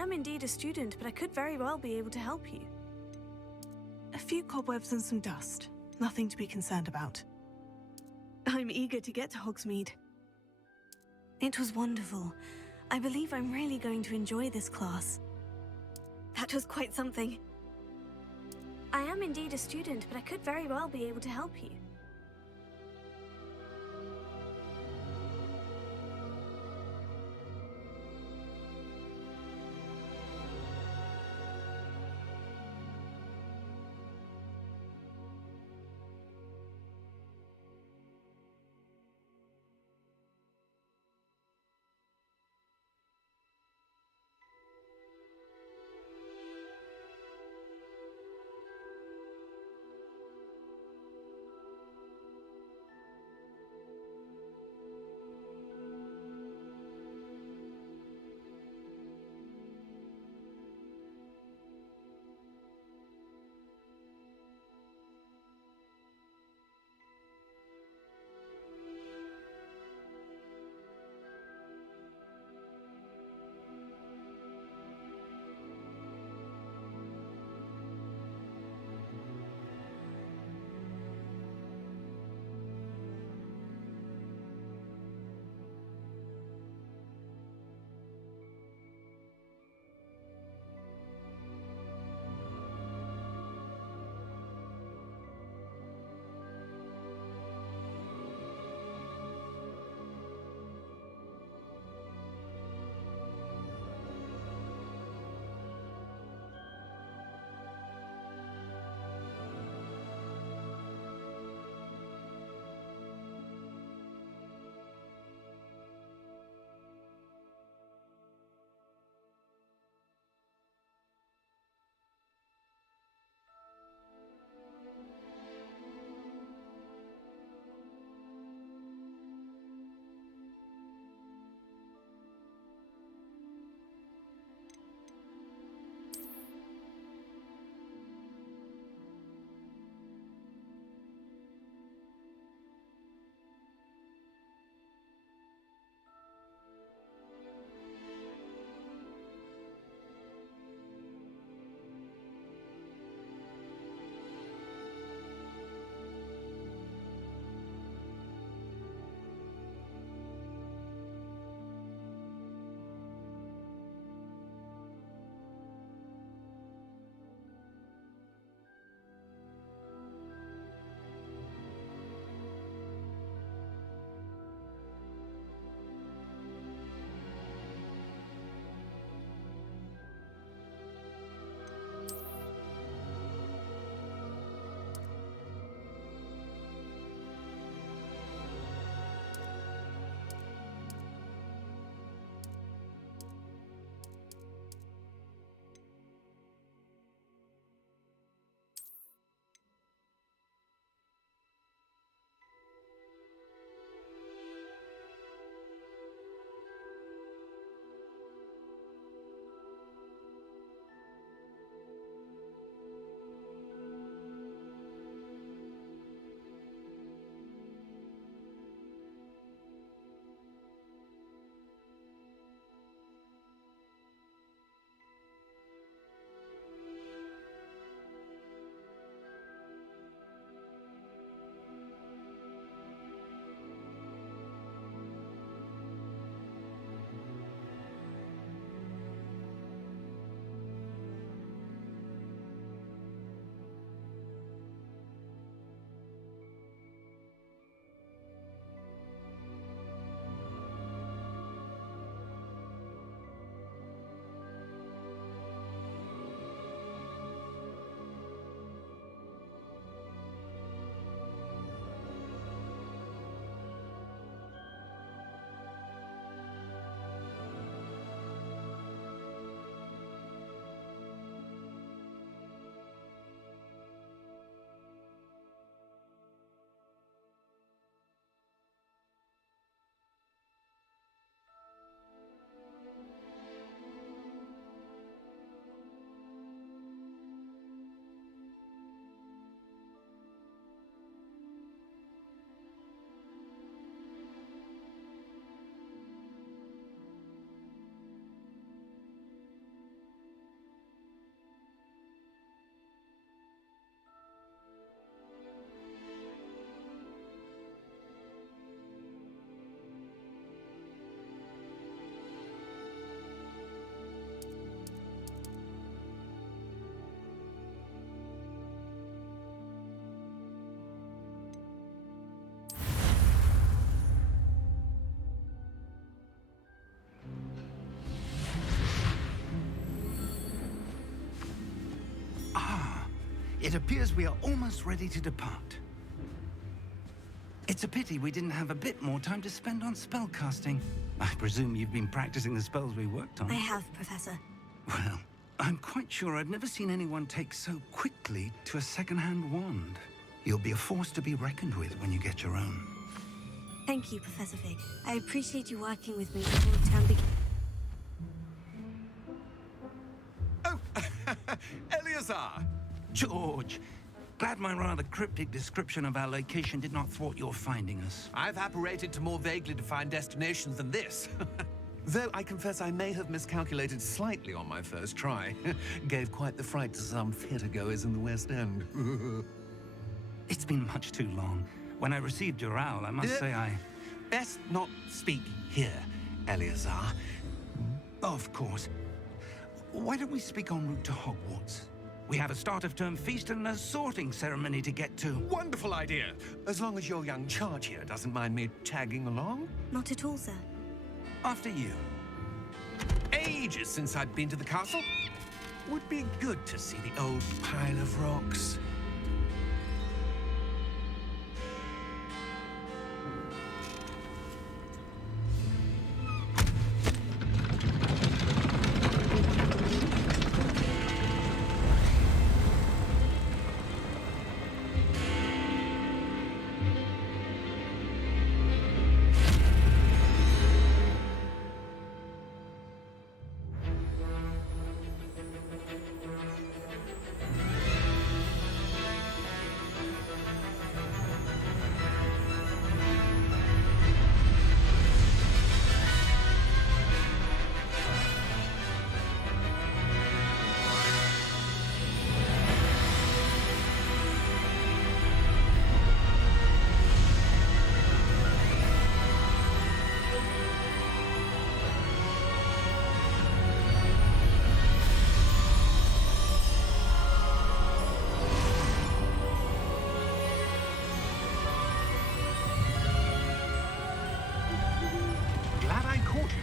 am indeed a student, but I could very well be able to help you. A few cobwebs and some dust. Nothing to be concerned about. I'm eager to get to Hogsmeade. It was wonderful. I believe I'm really going to enjoy this class. That was quite something. I am indeed a student, but I could very well be able to help you. It appears we are almost ready to depart. It's a pity we didn't have a bit more time to spend on spellcasting. I presume you've been practicing the spells we worked on. I have, Professor. Well, I'm quite sure I've never seen anyone take so quickly to a second-hand wand. You'll be a force to be reckoned with when you get your own. Thank you, Professor Fig. I appreciate you working with me before the term begins. Oh, Eleazar! George, glad my rather cryptic description of our location did not thwart your finding us. I've apparated to more vaguely defined destinations than this. Though I confess I may have miscalculated slightly on my first try. Gave quite the fright to some theatergoers in the West End. It's been much too long. When I received your owl, I must say I... Best not speak here, Eleazar. Of course. Why don't we speak en route to Hogwarts? We have a start-of-term feast and a sorting ceremony to get to. Wonderful idea! As long as your young charge here doesn't mind me tagging along. Not at all, sir. After you. Ages since I'd been to the castle. Would be good to see the old pile of rocks.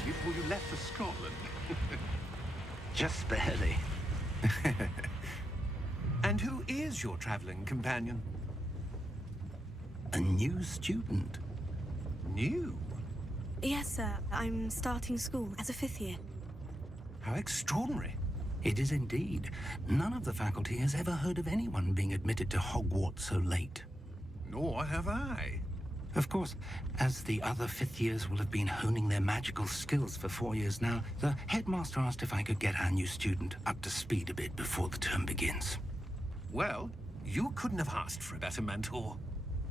Before you left for Scotland. Just barely. And who is your traveling companion? A new student. New? Yes, sir. I'm starting school as a 5th year. How extraordinary. It is indeed. None of the faculty has ever heard of anyone being admitted to Hogwarts so late. Nor have I. Of course, as the other 5th years will have been honing their magical skills for 4 years now, the headmaster asked if I could get our new student up to speed a bit before the term begins. Well, you couldn't have asked for a better mentor.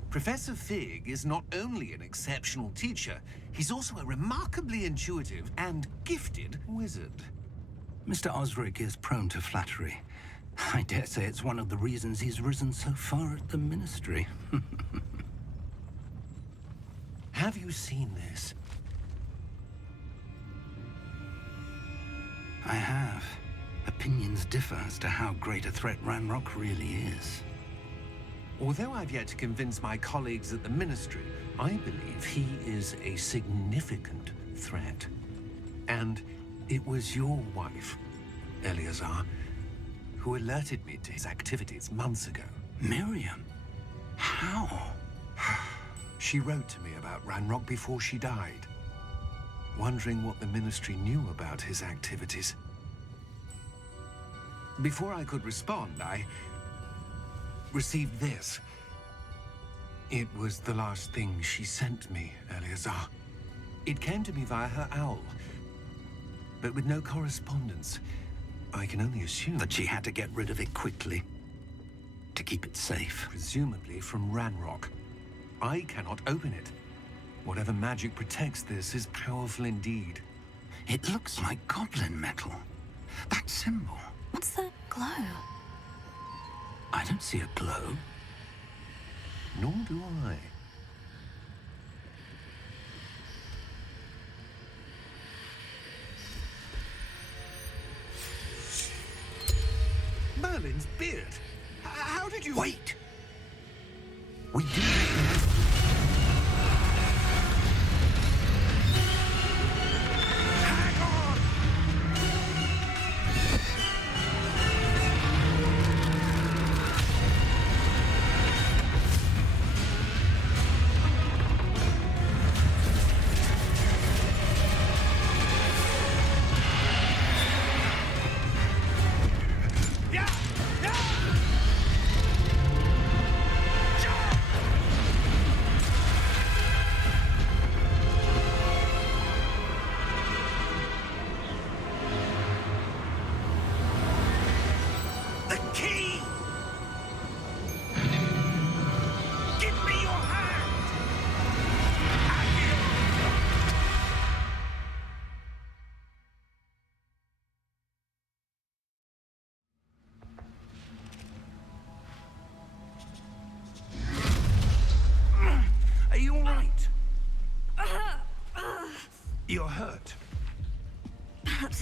Professor Fig is not only an exceptional teacher, he's also a remarkably intuitive and gifted wizard. Mr. Osric is prone to flattery. I dare say it's one of the reasons he's risen so far at the Ministry. Have you seen this? I have. Opinions differ as to how great a threat Ranrok really is. Although I've yet to convince my colleagues at the Ministry, I believe he is a significant threat. And it was your wife, Eleazar, who alerted me to his activities months ago. Miriam? How? She wrote to me about Ranrok before she died, wondering what the Ministry knew about his activities. Before I could respond, I received this. It was the last thing she sent me, Eleazar. It came to me via her owl, but with no correspondence. I can only assume That she had to get rid of it quickly, to keep it safe. presumably from Ranrok. I cannot open it. Whatever magic protects this is powerful indeed. It looks like goblin metal. That symbol. What's that glow? I don't see a glow. Nor do I. Merlin's beard. How did you... Wait! We do... Hang on!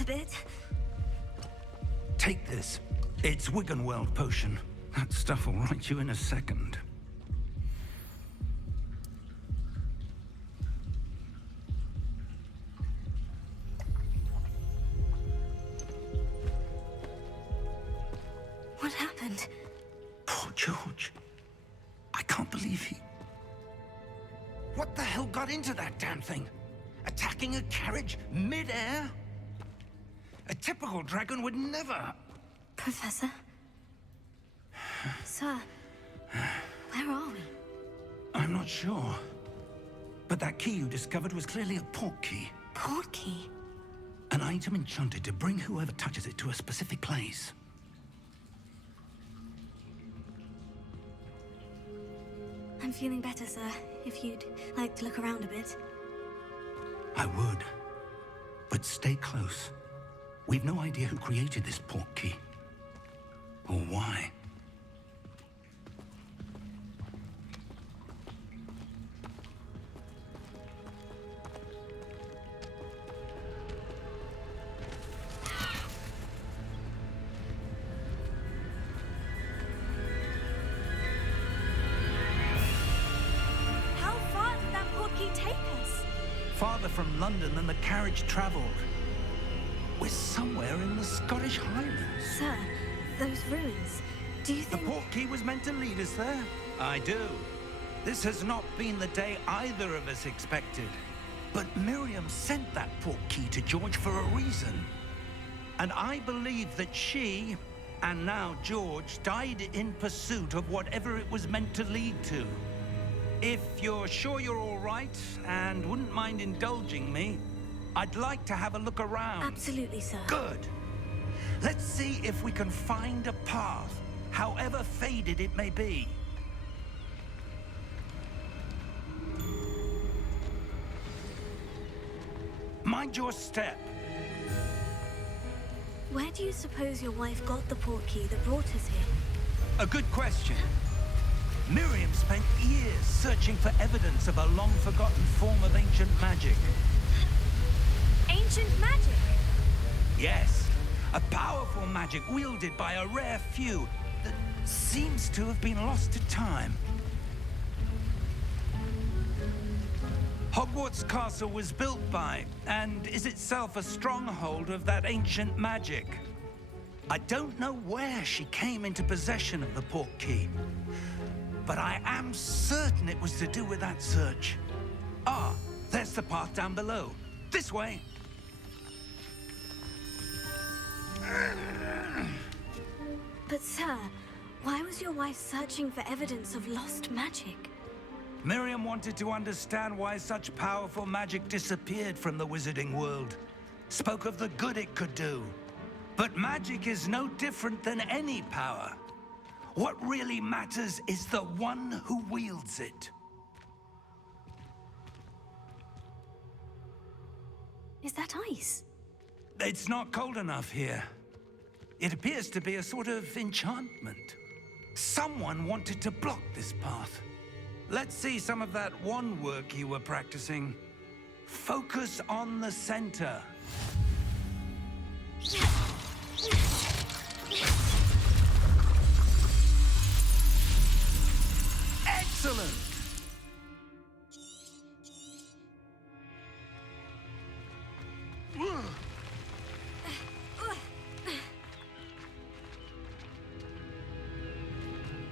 bit. Take this. It's Wiggenweld potion. That stuff will right you in a second. What happened? Poor George. I can't believe he... What the hell got into that damn thing? Attacking a carriage mid-air? A typical dragon would never... Professor? Sir, where are we? I'm not sure. But that key you discovered was clearly a port key. Port key? An item enchanted to bring whoever touches it to a specific place. I'm feeling better, sir. If you'd like to look around a bit. I would. But stay close. We've no idea who created this port key. Or why. How far did that port key take us? Farther from London than the carriage traveled. We're somewhere in the Scottish Highlands. Sir, those ruins. Do you The think... port key was meant to lead us there? I do. This has not been the day either of us expected. But Miriam sent that port key to George for a reason. And I believe that she, and now George, died in pursuit of whatever it was meant to lead to. If you're sure you're all right, and wouldn't mind indulging me, I'd like to have a look around. Absolutely, sir. Good. Let's see if we can find a path, however faded it may be. Mind your step. Where do you suppose your wife got the port key that brought us here? A good question. Miriam spent years searching for evidence of a long-forgotten form of ancient magic. Ancient magic? Yes, a powerful magic wielded by a rare few that seems to have been lost to time. Hogwarts Castle was built by, and is itself a stronghold of that ancient magic. I don't know where she came into possession of the port key, but I am certain it was to do with that search. Ah, there's the path down below. This way. But sir, why was your wife searching for evidence of lost magic? Miriam wanted to understand why such powerful magic disappeared from the wizarding world. Spoke of the good it could do. But magic is no different than any power. What really matters is the one who wields it. Is that ice? It's not cold enough here. It appears to be a sort of enchantment. Someone wanted to block this path. Let's see some of that wand work you were practicing. Focus on the center. Excellent!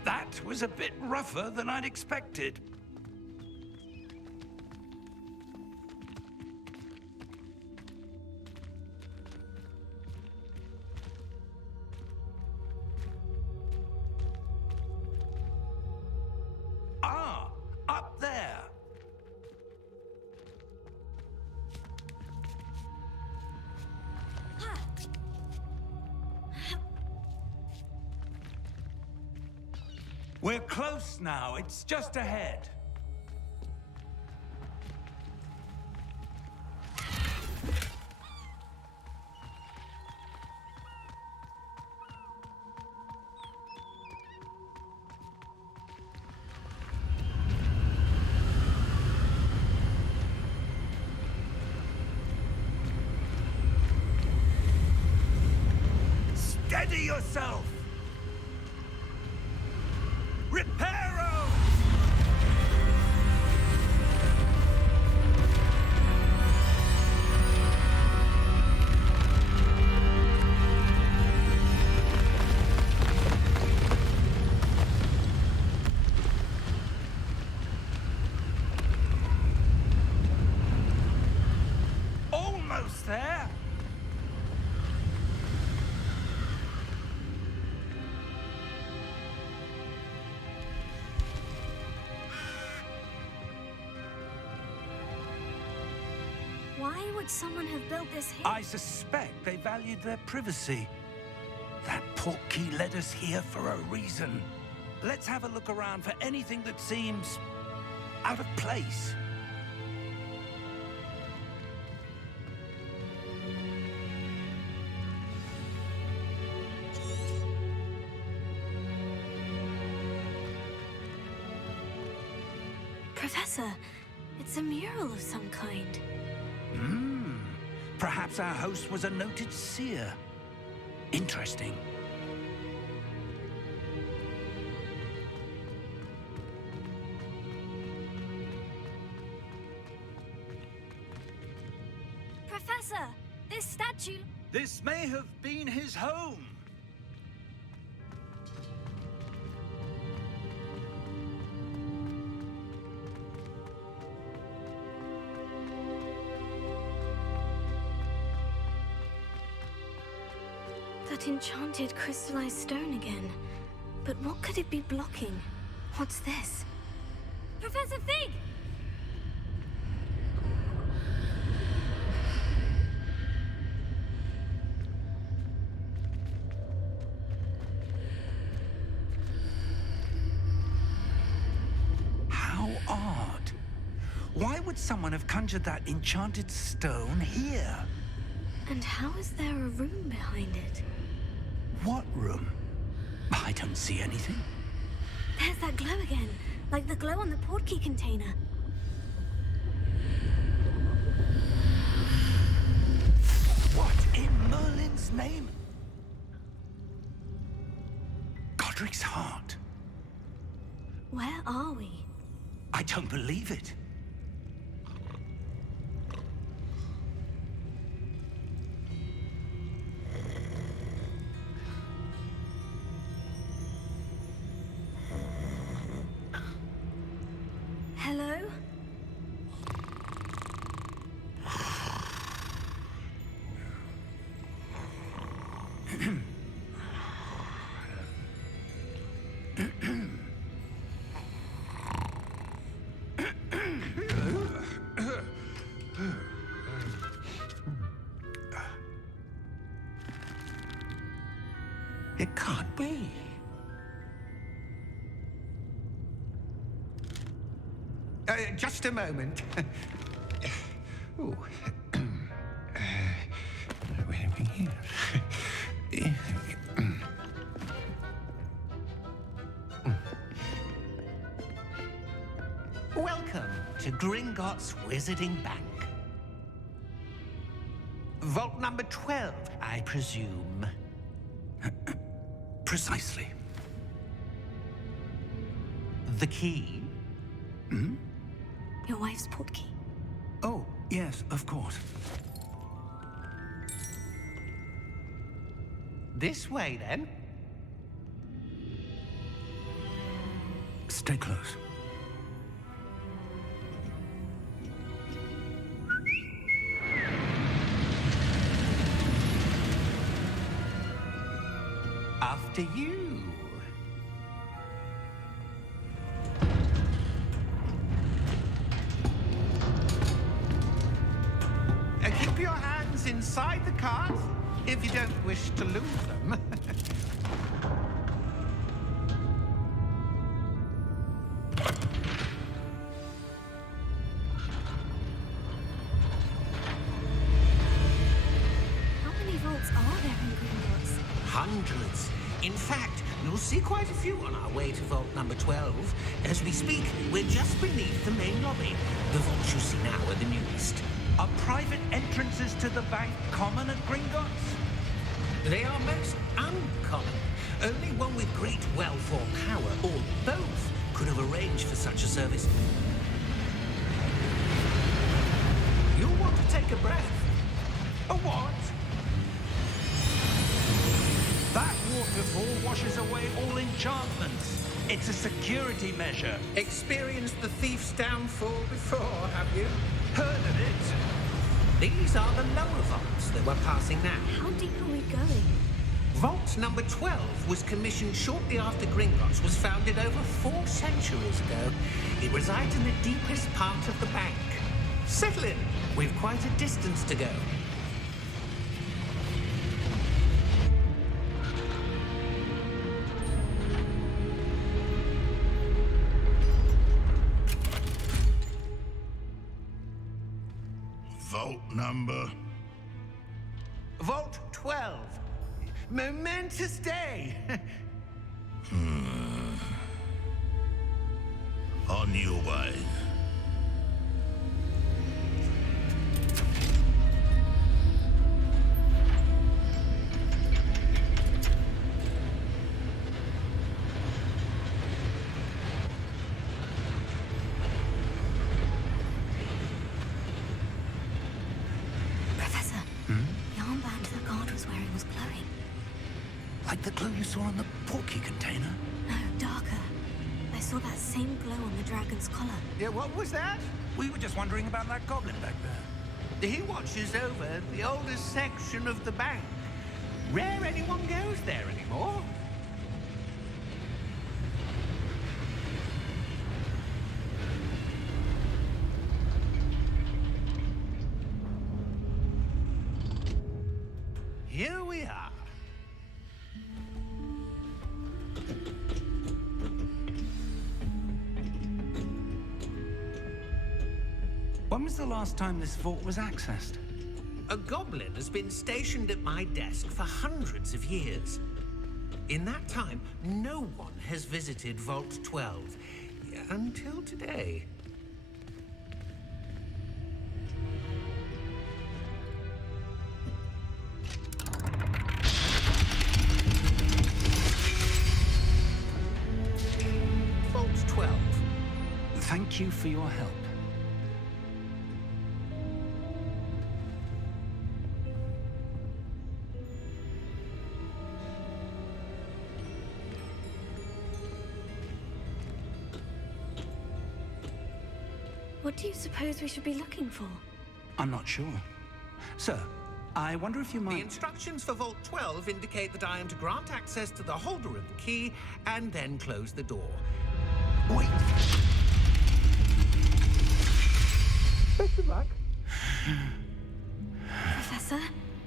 That was a bit rougher than I'd expected. Ah, up there. We're close now. It's just ahead. Steady yourself! Reparo! Almost there! Why would someone have built this here? I suspect they valued their privacy. That portkey led us here for a reason. Let's have a look around for anything that seems out of place. Professor, it's a mural of some kind. Perhaps our host was a noted seer. Interesting. Professor, this statue... This may have been his home. That enchanted crystallized stone again. But what could it be blocking? What's this? Professor Fig! How odd. Why would someone have conjured that enchanted stone here? And how is there a room behind it? What room? I don't see anything. There's that glow again, like the glow on the portkey container. What in Merlin's name? Godric's heart. Where are we? I don't believe it. Hello? It can't be. Just a moment. Ooh. Where are we here? Welcome to Gringotts Wizarding Bank. Vault number 12, I presume. Precisely. The key? Your wife's portkey. Oh, yes, of course. This way, then. Stay close. After you. Keep your hands inside the cart if you don't wish to lose them. How many vaults are there in Gringotts? Hundreds. In fact, you'll see quite a few on our way to vault number 12. As we speak, we're just beneath the main lobby. The vaults you see now are the newest. Are private entrances to the bank common at Gringotts? They are most uncommon. Only one with great wealth or power, or both, could have arranged for such a service. You'll want to take a breath. A what? That waterfall washes away all enchantments. It's a security measure. Experienced the thief's downfall before, have you? Heard of it? These are the lower vaults that we're passing now. How deep are we going? Vault number 12 was commissioned shortly after Gringotts was founded over 4 centuries ago. It resides in the deepest part of the bank. Settle in. We've quite a distance to go. Vault number? Vault 12. Momentous day. On your way. Professor, the armband the guard was wearing was glowing. Like the glow you saw on the portkey container? No, darker. I saw that same glow on the dragon's collar. Yeah, what was that? We were just wondering about that goblin back there. He watches over the oldest section of the bank. Rare anyone goes there anymore. Here we are. When was the last time this vault was accessed? A goblin has been stationed at my desk for hundreds of years. In that time, no one has visited Vault 12 until today. Vault 12. Thank you for your help. What do you suppose we should be looking for? I'm not sure. Sir, I wonder if you The might... instructions for Vault 12 indicate that I am to grant access to the holder of the key and then close the door. Wait! Best of luck. Professor?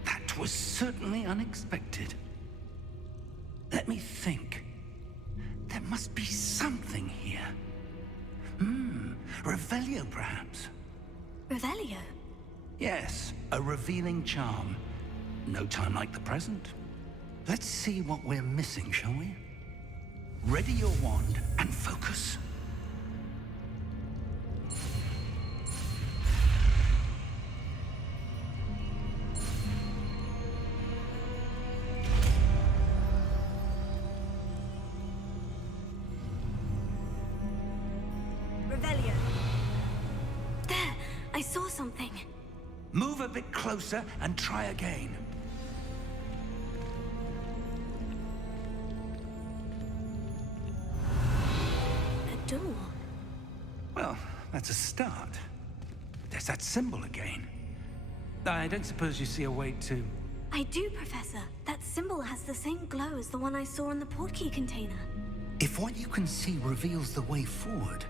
That was certainly unexpected. Let me think. There must be something here. Revelio, perhaps? Revelio? Yes, a revealing charm. No time like the present. Let's see what we're missing, shall we? Ready your wand and focus. Revelio. There! I saw something. Move a bit closer and try again. A door. Well, that's a start. There's that symbol again. I don't suppose you see a way to... I do, Professor. That symbol has the same glow as the one I saw on the portkey container. If what you can see reveals the way forward,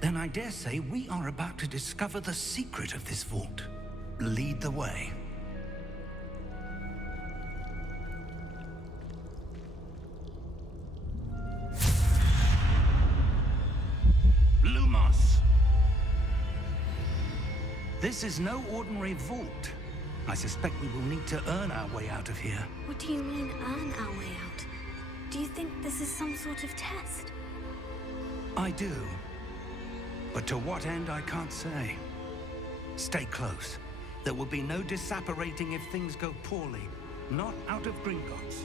then I dare say we are about to discover the secret of this vault. Lead the way. Lumos! This is no ordinary vault. I suspect we will need to earn our way out of here. What do you mean, earn our way out? Do you think this is some sort of test? I do. But to what end, I can't say. Stay close. There will be no disapparating if things go poorly. Not out of Gringotts.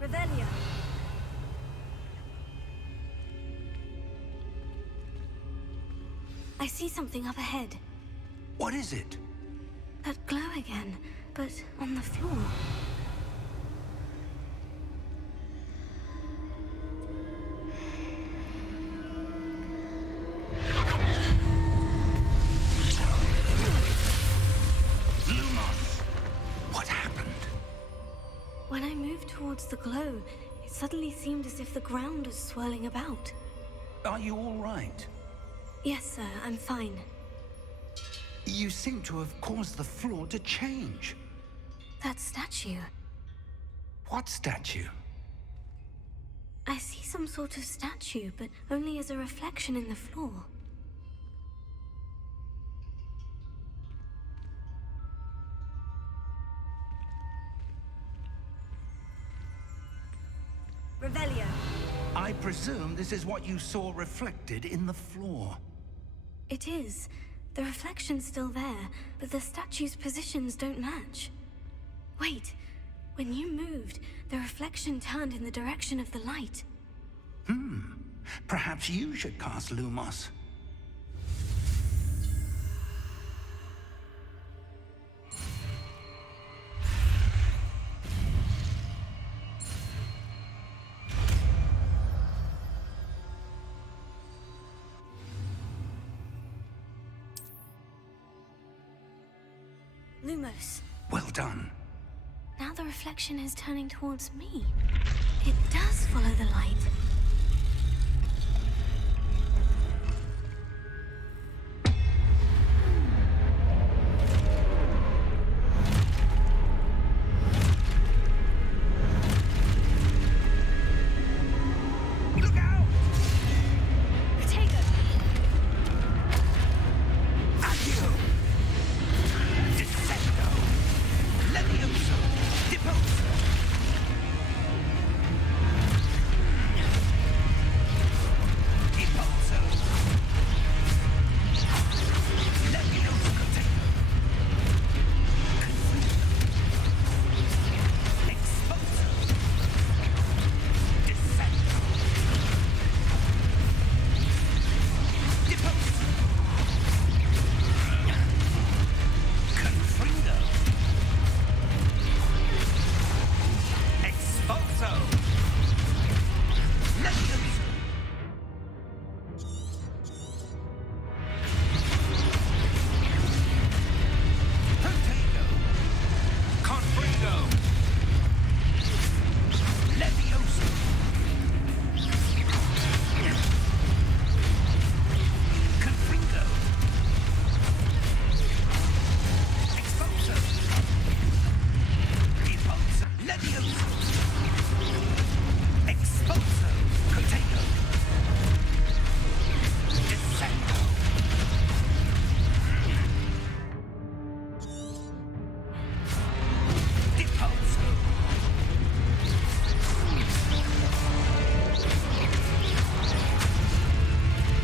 Revelio. I see something up ahead. What is it? That glow again, but on the floor. Lumos! What happened? When I moved towards the glow, it suddenly seemed as if the ground was swirling about. Are you all right? Yes, sir, I'm fine. You seem to have caused the floor to change. That statue. What statue? I see some sort of statue, but only as a reflection in the floor. Revelio. I presume this is what you saw reflected in the floor. It is. The reflection's still there, but the statue's positions don't match. Wait. When you moved, the reflection turned in the direction of the light. Perhaps you should cast Lumos. Lumos. Well done. Now the reflection is turning towards me. It does follow the light. Look out! Potato! Accio! Descendo! Levioso! Deposo! Deposo! Levioso potato! Exposo! Descendo! Deposo! Confringo! Exposo! Levioso! Potato! Confringo! Levioso! Confringo! Exposo! Deposo! Levioso! Exposo! Potato! Descendo! Deposo!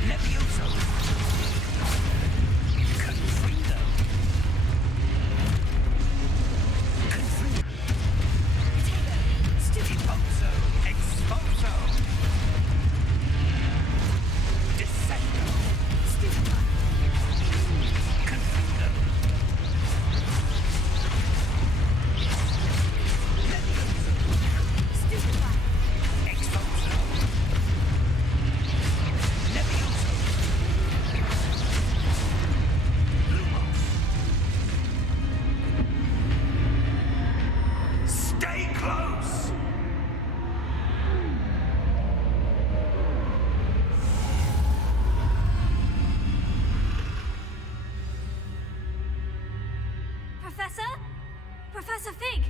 Levioso! Confringo! Confringo! Deposo! Exposo! Descendo! Confringo! Exposo! Levioso! Lumos! Stay close! Professor? Professor Fig!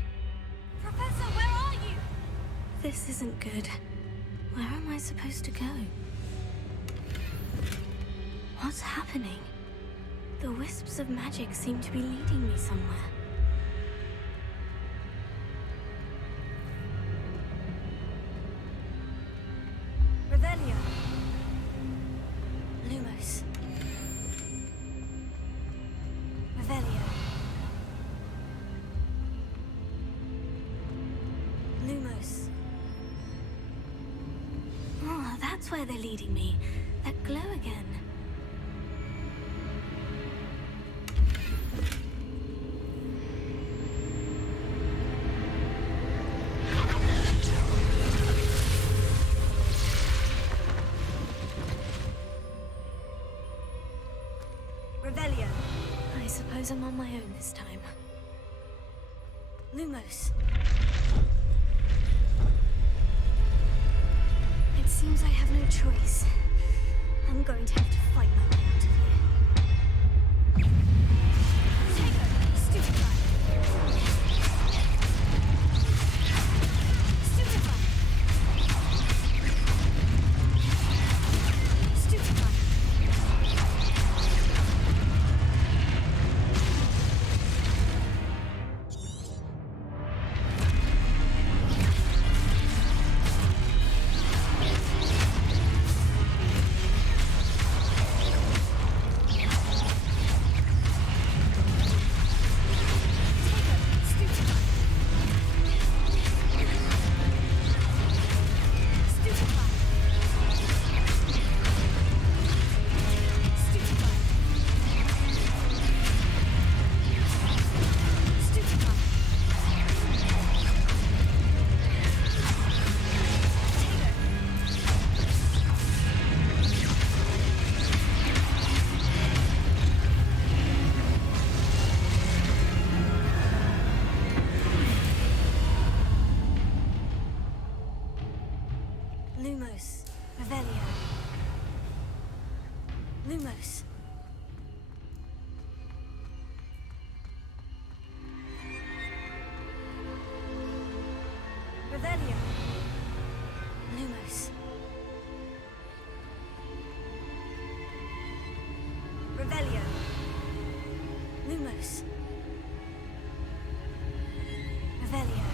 Professor, where are you? This isn't good. Where am I supposed to go? What's happening? The wisps of magic seem to be leading me somewhere. that's where they're leading me. That glow again. Revelio. I suppose I'm on my own this time. Lumos. It seems I have no choice. I'm going to have to fight my way out of here. Take her, stupefy. Stupefy. Stupefy. Lumos. Revelio. Lumos. Revelio. Lumos. Revelio. Lumos. Revelio.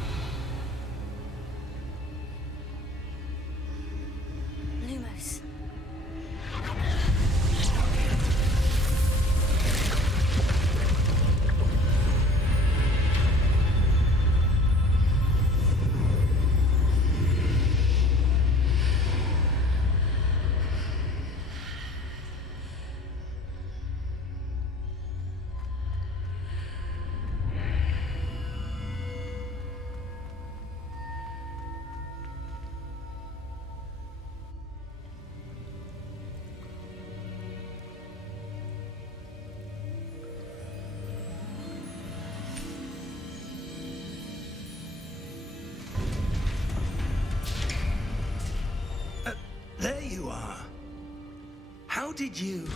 Lumos. There you are. How did you...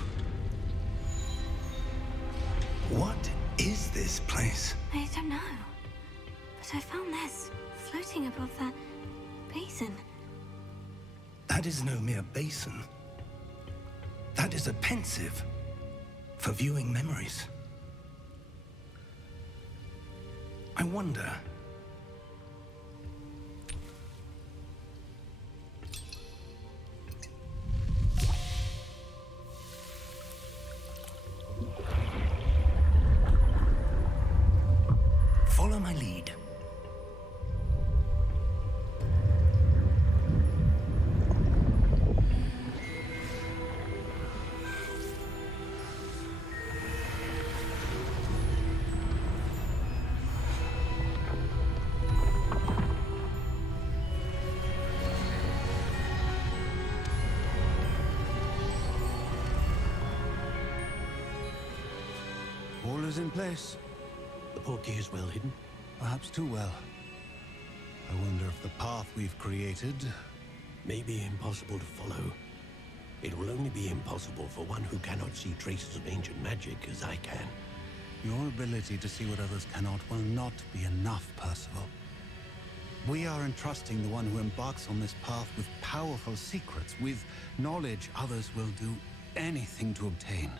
What is this place? I don't know. But I found this floating above that basin. That is no mere basin. That is a pensive for viewing memories. I wonder... Follow my lead. All is in place. The portkey is well hidden. Perhaps too well. I wonder if the path we've created... May be impossible to follow. It will only be impossible for one who cannot see traces of ancient magic as I can. Your ability to see what others cannot will not be enough, Percival. We are entrusting the one who embarks on this path with powerful secrets, with knowledge others will do anything to obtain.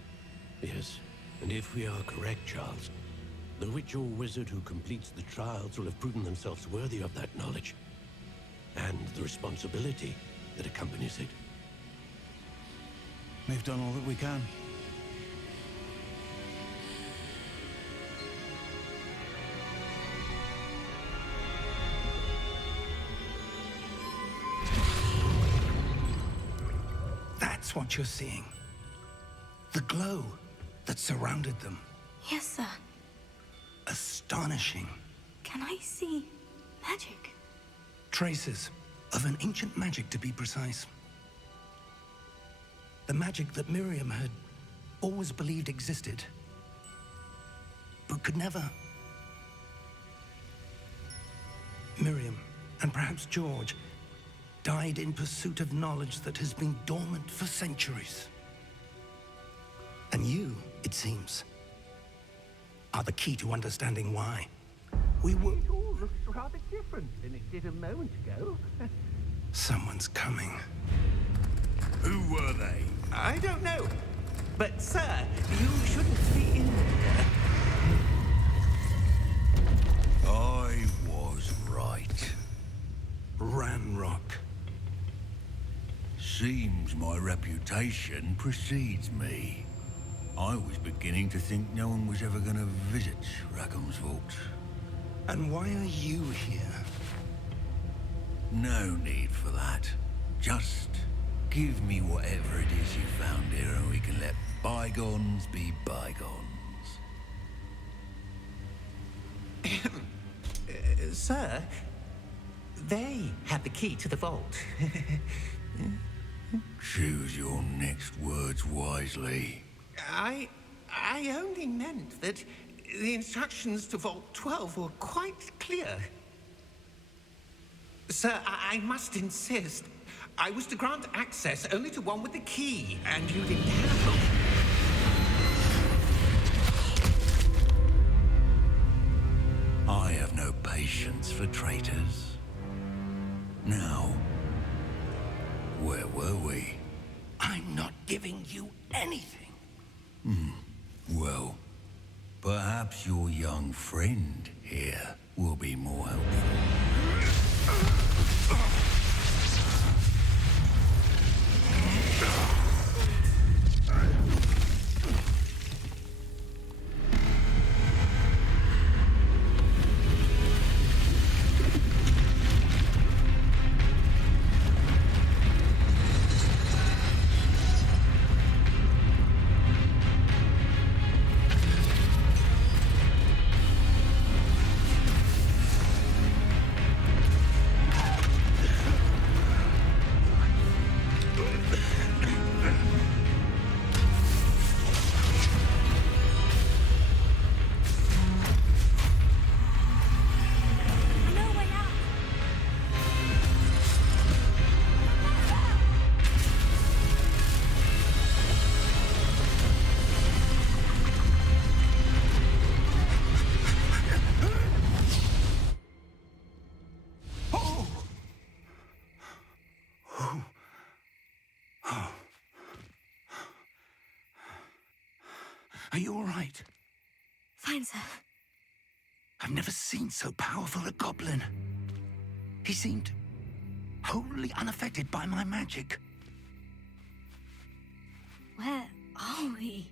Yes, and if we are correct, Charles, the witch or wizard who completes the trials will have proven themselves worthy of that knowledge, and the responsibility that accompanies it. We've done all that we can. That's what you're seeing. The glow that surrounded them. Yes, sir. Astonishing. Can I see magic? Traces of an ancient magic, to be precise. The magic that Miriam had always believed existed, but could never. Miriam, and perhaps George, died in pursuit of knowledge that has been dormant for centuries. And you, it seems, are the key to understanding why. We were... It all looks rather different than it did a moment ago. Someone's coming. Who were they? I don't know. But, sir, you shouldn't be in here. I was right. Ranrok. Seems my reputation precedes me. I was beginning to think no one was ever going to visit Rackham's vault. And why are you here? No need for that. Just give me whatever it is you found here and we can let bygones be bygones. Sir, they had the key to the vault. Choose your next words wisely. I only meant that the instructions to Vault 12 were quite clear. Sir, I must insist. I was to grant access only to one with the key, and you didn't have them. I have no patience for traitors. Now, where were we? I'm not giving you anything. Well, perhaps your young friend here will be more helpful. Are you all right? Fine, sir. I've never seen so powerful a goblin. He seemed wholly unaffected by my magic. Where are we?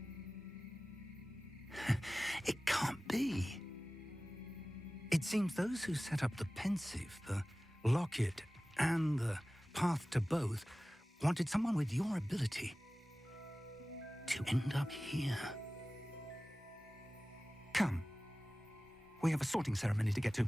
It can't be. It seems those who set up the Pensive, the locket, and the path to both wanted someone with your ability to end up here. Come. We have a sorting ceremony to get to.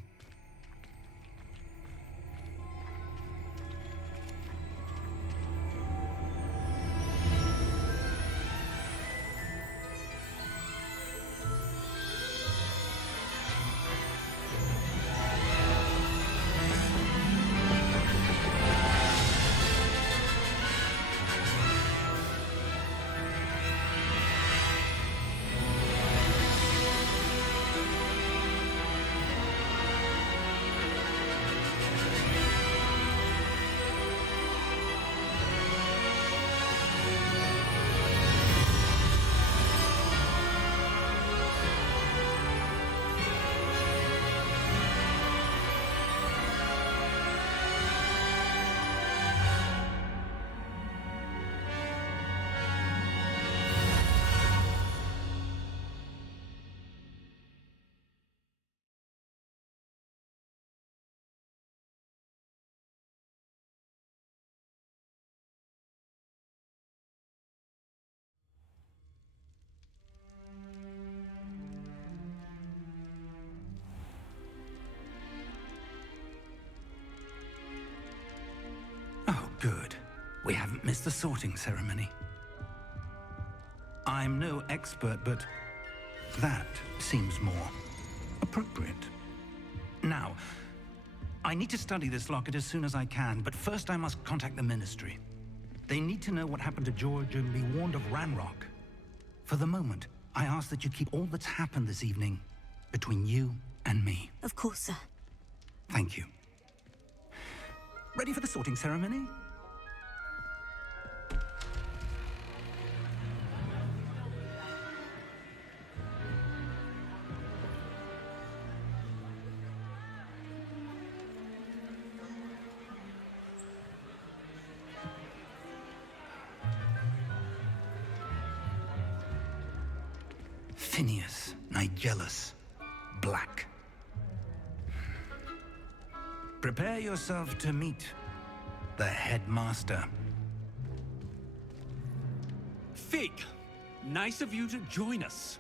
Good. We haven't missed the sorting ceremony. I'm no expert, but that seems more appropriate. Now, I need to study this locket as soon as I can, but first I must contact the Ministry. They need to know what happened to George and be warned of Ranrok. For the moment, I ask that you keep all that's happened this evening between you and me. Of course, sir. Thank you. Ready for the sorting ceremony? Phineas, Nigellus, Black. Prepare yourself to meet the headmaster. Fig, nice of you to join us.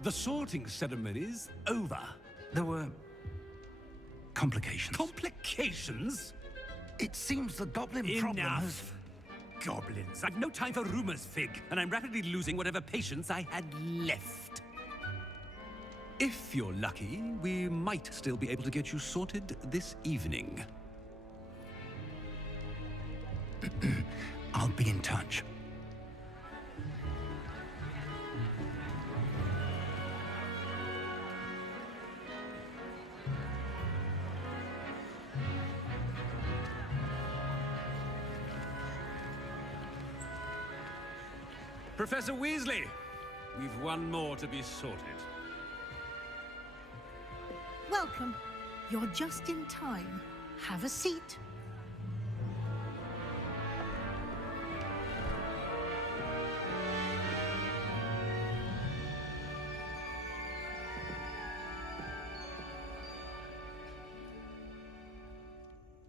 The sorting ceremony's over. There were complications. Complications? It seems the goblin problem has... Enough! Goblins. I've no time for rumors, Fig, and I'm rapidly losing whatever patience I had left. If you're lucky, we might still be able to get you sorted this evening. I'll be in touch. Professor Weasley, we've one more to be sorted. Welcome. You're just in time. Have a seat.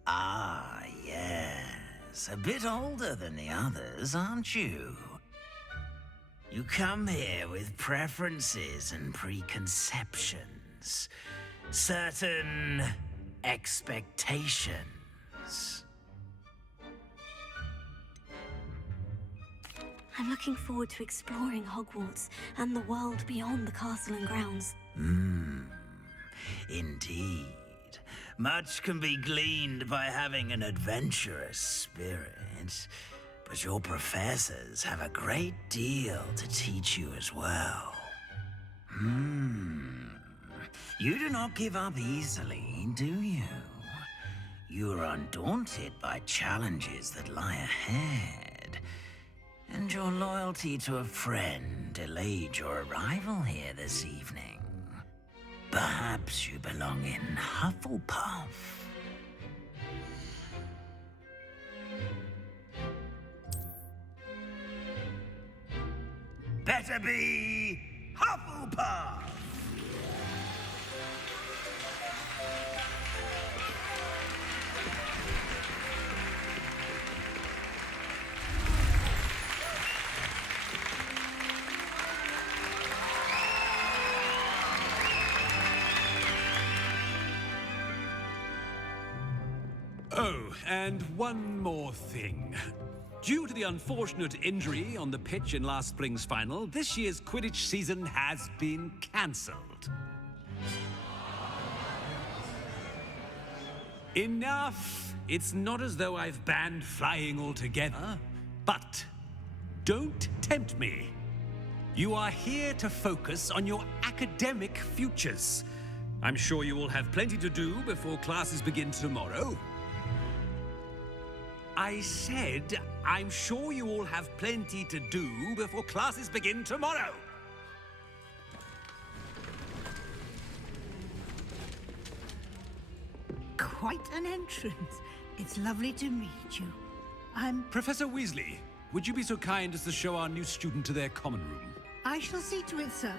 Ah, yes. A bit older than the others, aren't you? You come here with preferences and preconceptions. Certain expectations. I'm looking forward to exploring Hogwarts and the world beyond the castle and grounds. Indeed. Much can be gleaned by having an adventurous spirit, but your professors have a great deal to teach you as well. You do not give up easily, do you? You are undaunted by challenges that lie ahead, and your loyalty to a friend delayed your arrival here this evening. Perhaps you belong in Hufflepuff. Better be Hufflepuff! Oh, and one more thing. Due to the unfortunate injury on the pitch in last spring's final, this year's Quidditch season has been cancelled. Enough! It's not as though I've banned flying altogether, but don't tempt me. You are here to focus on your academic futures. I'm sure you will have plenty to do before classes begin tomorrow. I said, I'm sure you all have plenty to do before classes begin tomorrow. Quite an entrance. It's lovely to meet you. I'm... Professor Weasley, would you be so kind as to show our new student to their common room? I shall see to it, sir.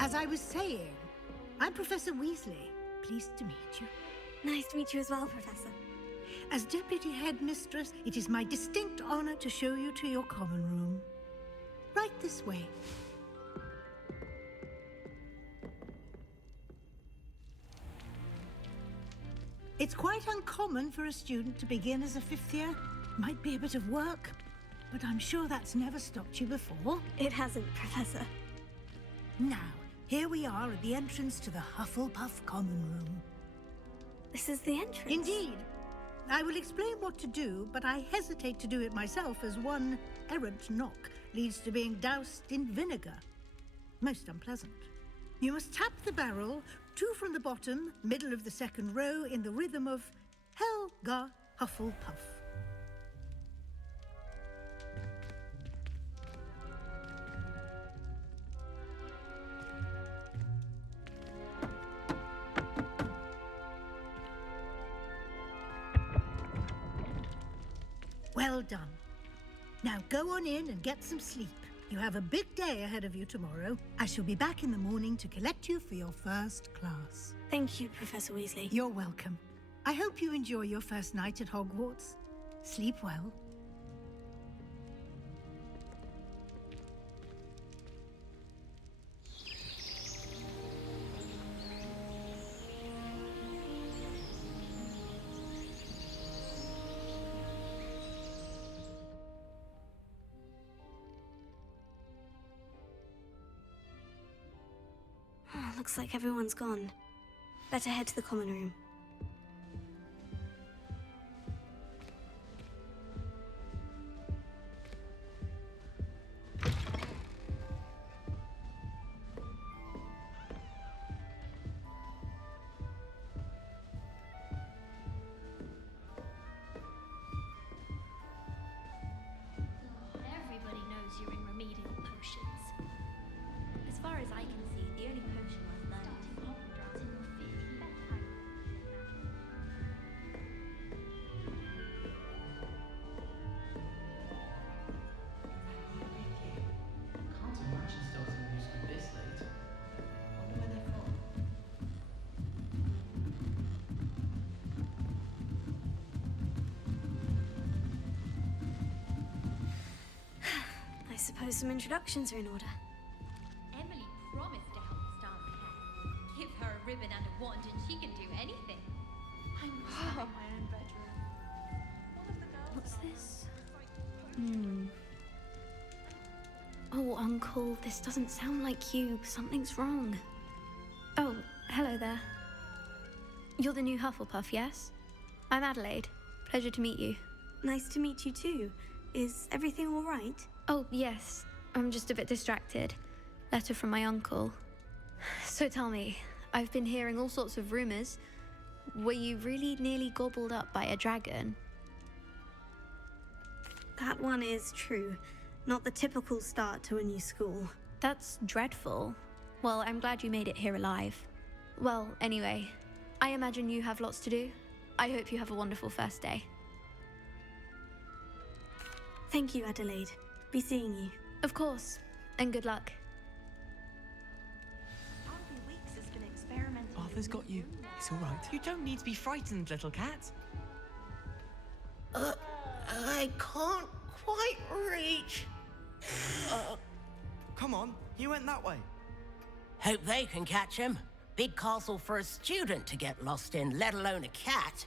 As I was saying, I'm Professor Weasley. Pleased to meet you. Nice to meet you as well, Professor. As Deputy Headmistress, it is my distinct honor to show you to your common room. Right this way. It's quite uncommon for a student to begin as a fifth year. Might be a bit of work, but I'm sure that's never stopped you before. It hasn't, Professor. Now, here we are at the entrance to the Hufflepuff common room. This is the entrance? Indeed. I will explain what to do, but I hesitate to do it myself as one errant knock leads to being doused in vinegar. Most unpleasant. You must tap the barrel, 2 from the bottom, middle of the second row, in the rhythm of Helga Hufflepuff. Well done. Now go on in and get some sleep. You have a big day ahead of you tomorrow. I shall be back in the morning to collect you for your first class. Thank you, Professor Weasley. You're welcome. I hope you enjoy your first night at Hogwarts. Sleep well. Looks like everyone's gone. Better head to the common room. Everybody knows you're in remedial potions. As far as I can see, the only potion I've learned in Hogwarts in your feet. Can't imagine starting music this late. Wonder where they're from. I suppose some introductions are in order. Emily promised to help style my hair. Give her a ribbon and a wand and she can do anything. I'm in my own bedroom. One of the girls. What's this? Oh, Uncle, this doesn't sound like you. Something's wrong. Oh, hello there. You're the new Hufflepuff, yes? I'm Adelaide. Pleasure to meet you. Nice to meet you too. Is everything all right? Oh, yes. I'm just a bit distracted. Letter from my uncle. So tell me, I've been hearing all sorts of rumors. Were you really nearly gobbled up by a dragon? That one is true. Not the typical start to a new school. That's dreadful. Well, I'm glad you made it here alive. Well, anyway, I imagine you have lots to do. I hope you have a wonderful first day. Thank you, Adelaide. Be seeing you. Of course. And good luck. Arthur's got you. It's all right. You don't need to be frightened, little cat. I can't quite reach. Come on, he went that way. Hope they can catch him. Big castle for a student to get lost in, let alone a cat.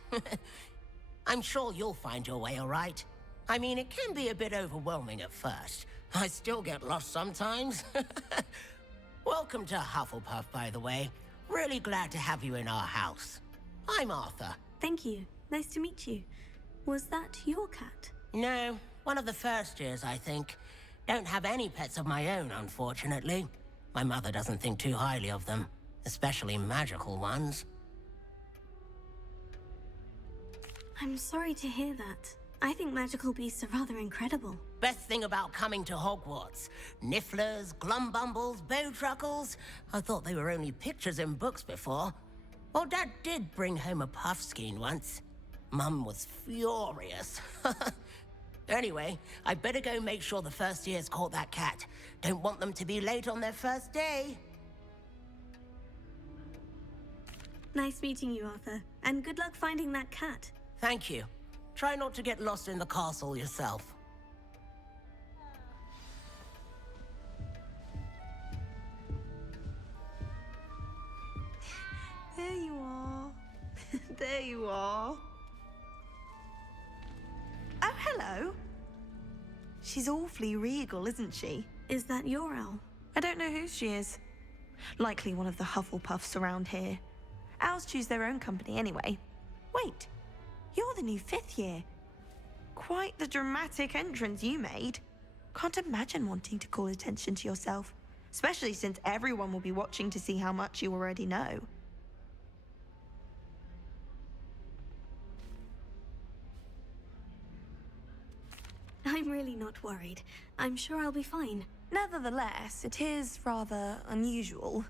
I'm sure you'll find your way all right. I mean, it can be a bit overwhelming at first. I still get lost sometimes. Welcome to Hufflepuff, by the way. Really glad to have you in our house. I'm Arthur. Thank you. Nice to meet you. Was that your cat? No, one of the first years, I think. Don't have any pets of my own, unfortunately. My mother doesn't think too highly of them, especially magical ones. I'm sorry to hear that. I think magical beasts are rather incredible. Best thing about coming to Hogwarts. Nifflers, glumbumbles, bowtruckles. I thought they were only pictures in books before. Well, Dad did bring home a puffskein once. Mum was furious. Anyway, I better go make sure the first years caught that cat. Don't want them to be late on their first day. Nice meeting you, Arthur. And good luck finding that cat. Thank you. Try not to get lost in the castle yourself. There you are. There you are. Oh, hello. She's awfully regal, isn't she? Is that your owl? I don't know who she is. Likely one of the Hufflepuffs around here. Owls choose their own company anyway. Wait, you're the new 5th year. Quite the dramatic entrance you made. Can't imagine wanting to call attention to yourself, especially since everyone will be watching to see how much you already know. I'm really not worried. I'm sure I'll be fine. Nevertheless, it is rather unusual.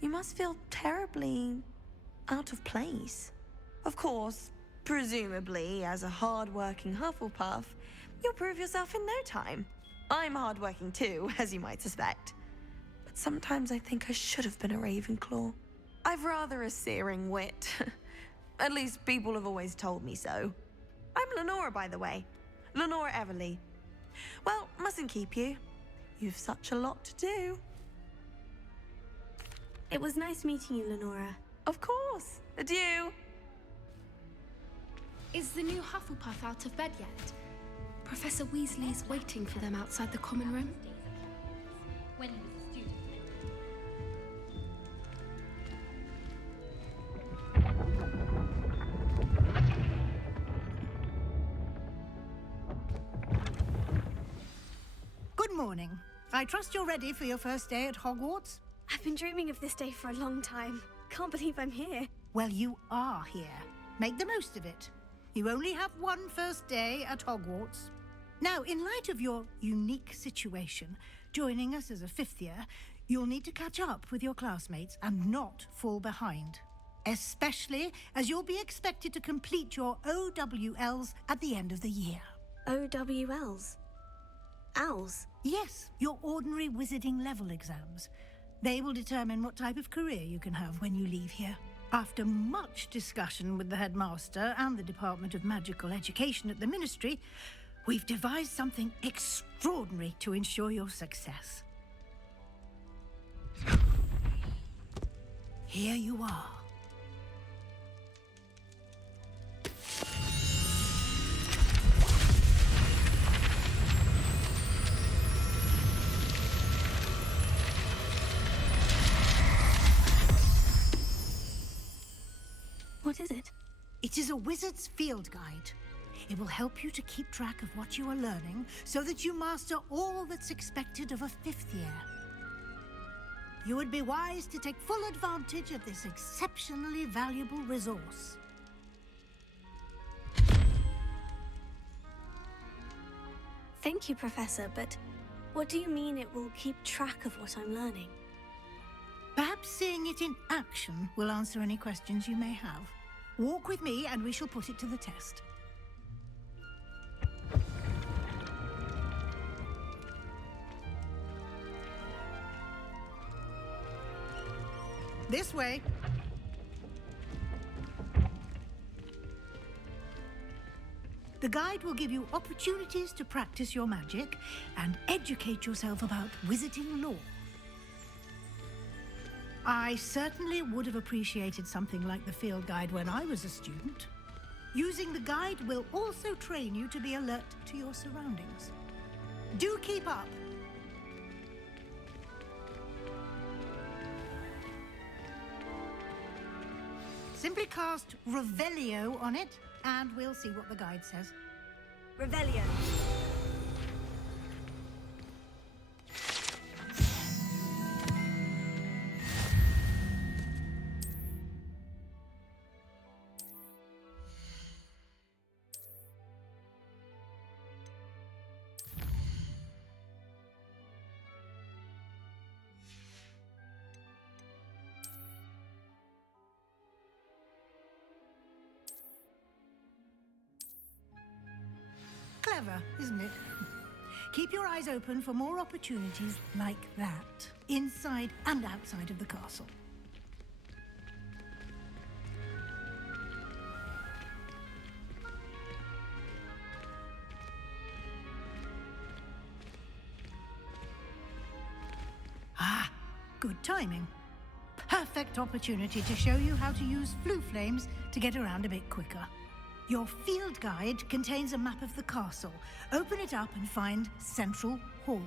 You must feel terribly out of place. Of course, presumably, as a hard-working Hufflepuff, you'll prove yourself in no time. I'm hard-working too, as you might suspect. But sometimes I think I should have been a Ravenclaw. I've rather a searing wit. At least people have always told me so. I'm Lenora, by the way. Lenora Everleigh. Well, mustn't keep you. You've such a lot to do. It was nice meeting you, Lenora. Of course. Adieu. Is the new Hufflepuff out of bed yet? Professor Weasley's waiting for them outside the common room. When he was a student. Good morning. I trust you're ready for your first day at Hogwarts? I've been dreaming of this day for a long time. Can't believe I'm here. Well, you are here. Make the most of it. You only have one first day at Hogwarts. Now, in light of your unique situation, joining us as a 5th year, you'll need to catch up with your classmates and not fall behind. Especially as you'll be expected to complete your OWLs at the end of the year. OWLs? Owls? Yes, your ordinary wizarding level exams. They will determine what type of career you can have when you leave here. After much discussion with the headmaster and the Department of Magical Education at the Ministry, we've devised something extraordinary to ensure your success. Here you are. What is it? It is a wizard's field guide. It will help you to keep track of what you are learning so that you master all that's expected of a 5th year. You would be wise to take full advantage of this exceptionally valuable resource. Thank you, Professor, but what do you mean it will keep track of what I'm learning? Perhaps seeing it in action will answer any questions you may have. Walk with me and we shall put it to the test. This way. The guide will give you opportunities to practice your magic and educate yourself about wizarding lore. I certainly would have appreciated something like the field guide when I was a student. Using the guide will also train you to be alert to your surroundings. Do keep up! Simply cast Revelio on it, and we'll see what the guide says. Revelio. Clever, isn't it? Keep your eyes open for more opportunities like that, inside and outside of the castle. Ah, good timing. perfect opportunity to show you how to use Floo Flames to get around a bit quicker. Your field guide contains a map of the castle. Open it up and find Central Hall.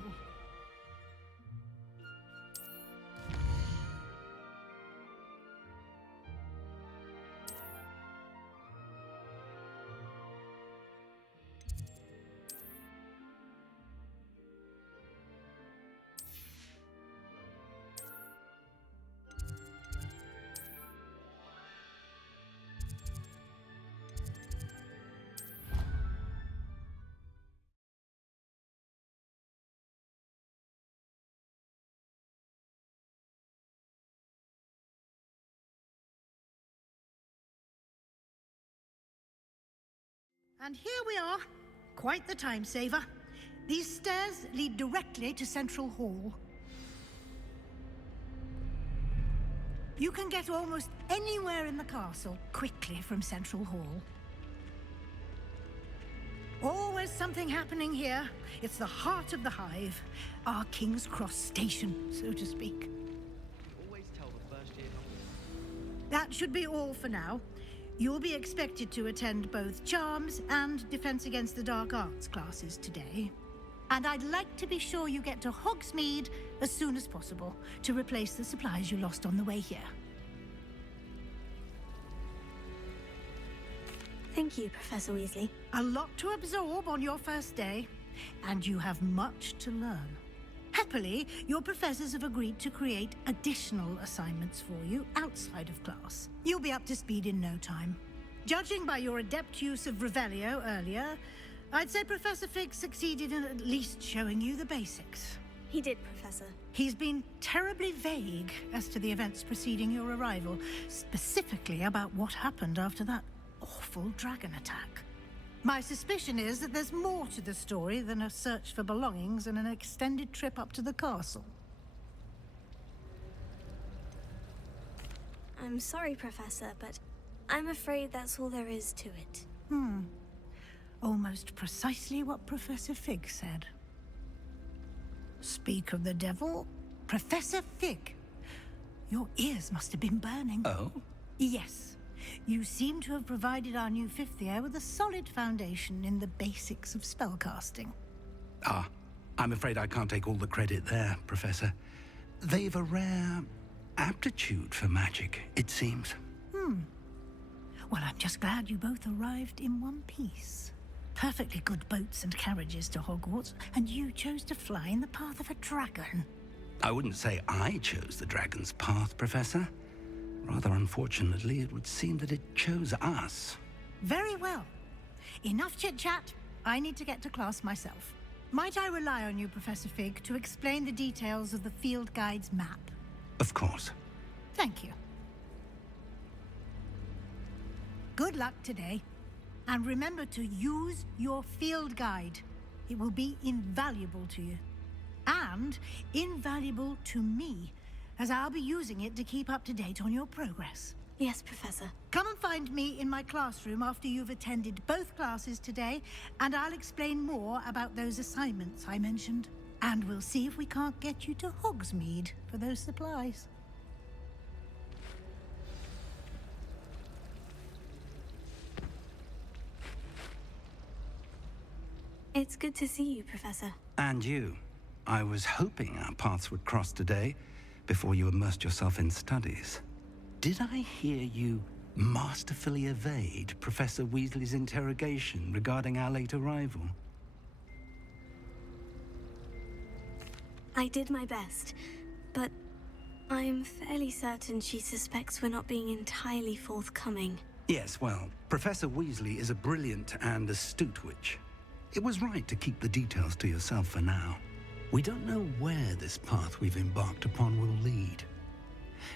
And here we are. Quite the time saver. These stairs lead directly to Central Hall. You can get almost anywhere in the castle quickly from Central Hall. Always something happening here. It's the heart of the hive. Our King's Cross station, so to speak. Always tell the first year. That should be all for now. You'll be expected to attend both Charms and Defense Against the Dark Arts classes today. And I'd like to be sure you get to Hogsmeade as soon as possible to replace the supplies you lost on the way here. Thank you, Professor Weasley. A lot to absorb on your first day, and you have much to learn. Happily, your professors have agreed to create additional assignments for you outside of class. You'll be up to speed in no time. Judging by your adept use of Revelio earlier, I'd say Professor Fig succeeded in at least showing you the basics. He did, Professor. He's been terribly vague as to the events preceding your arrival, specifically about what happened after that awful dragon attack. My suspicion is that there's more to the story than a search for belongings and an extended trip up to the castle. I'm sorry, Professor, but I'm afraid that's all there is to it. Almost precisely what Professor Fig said. Speak of the devil, Professor Fig. Your ears must have been burning. Oh? Yes. You seem to have provided our new fifth year with a solid foundation in the basics of spellcasting. Ah, I'm afraid I can't take all the credit there, Professor. They've a rare aptitude for magic, it seems. Well, I'm just glad you both arrived in one piece. Perfectly good boats and carriages to Hogwarts, and you chose to fly in the path of a dragon. I wouldn't say I chose the dragon's path, Professor. Rather unfortunately, it would seem that it chose us. Very well. Enough chit-chat. I need to get to class myself. Might I rely on you, Professor Fig, to explain the details of the field guide's map? Of course. Thank you. Good luck today. And remember to use your field guide. It will be invaluable to you. And invaluable to me, as I'll be using it to keep up to date on your progress. Yes, Professor. Come and find me in my classroom after you've attended both classes today, and I'll explain more about those assignments I mentioned. And we'll see if we can't get you to Hogsmeade for those supplies. It's good to see you, Professor. And you. I was hoping our paths would cross today, before you immersed yourself in studies. Did I hear you masterfully evade Professor Weasley's interrogation regarding our late arrival? I did my best, but I'm fairly certain she suspects we're not being entirely forthcoming. Yes, well, Professor Weasley is a brilliant and astute witch. It was right to keep the details to yourself for now. We don't know where this path we've embarked upon will lead.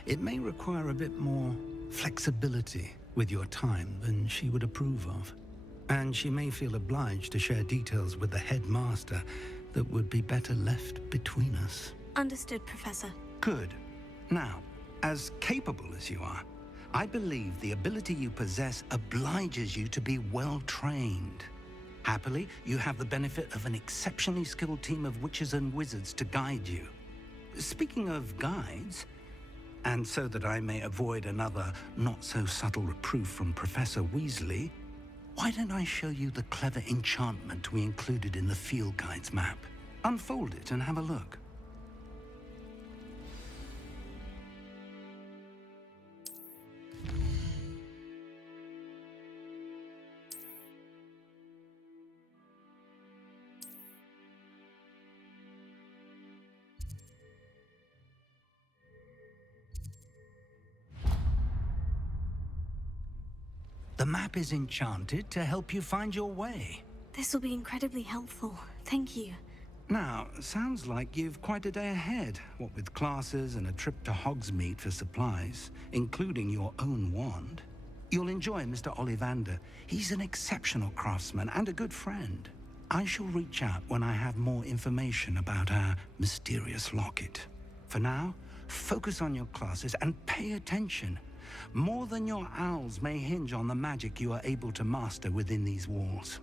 It may require a bit more flexibility with your time than she would approve of. And she may feel obliged to share details with the headmaster that would be better left between us. Understood, Professor. Good. Now, as capable as you are, I believe the ability you possess obliges you to be well trained. Happily, you have the benefit of an exceptionally skilled team of witches and wizards to guide you. Speaking of guides, And so that I may avoid another not-so-subtle reproof from Professor Weasley, why don't I show you the clever enchantment we included in the field guide's map? Unfold it and have a look. The map is enchanted to help you find your way. This will be incredibly helpful. Thank you. Now, sounds like you've quite a day ahead, what with classes and a trip to Hogsmeade for supplies, including your own wand. You'll enjoy Mr. Ollivander. He's an exceptional craftsman and a good friend. I shall reach out when I have more information about our mysterious locket. For now, focus on your classes and pay attention. More than your owls may hinge on the magic you are able to master within these walls.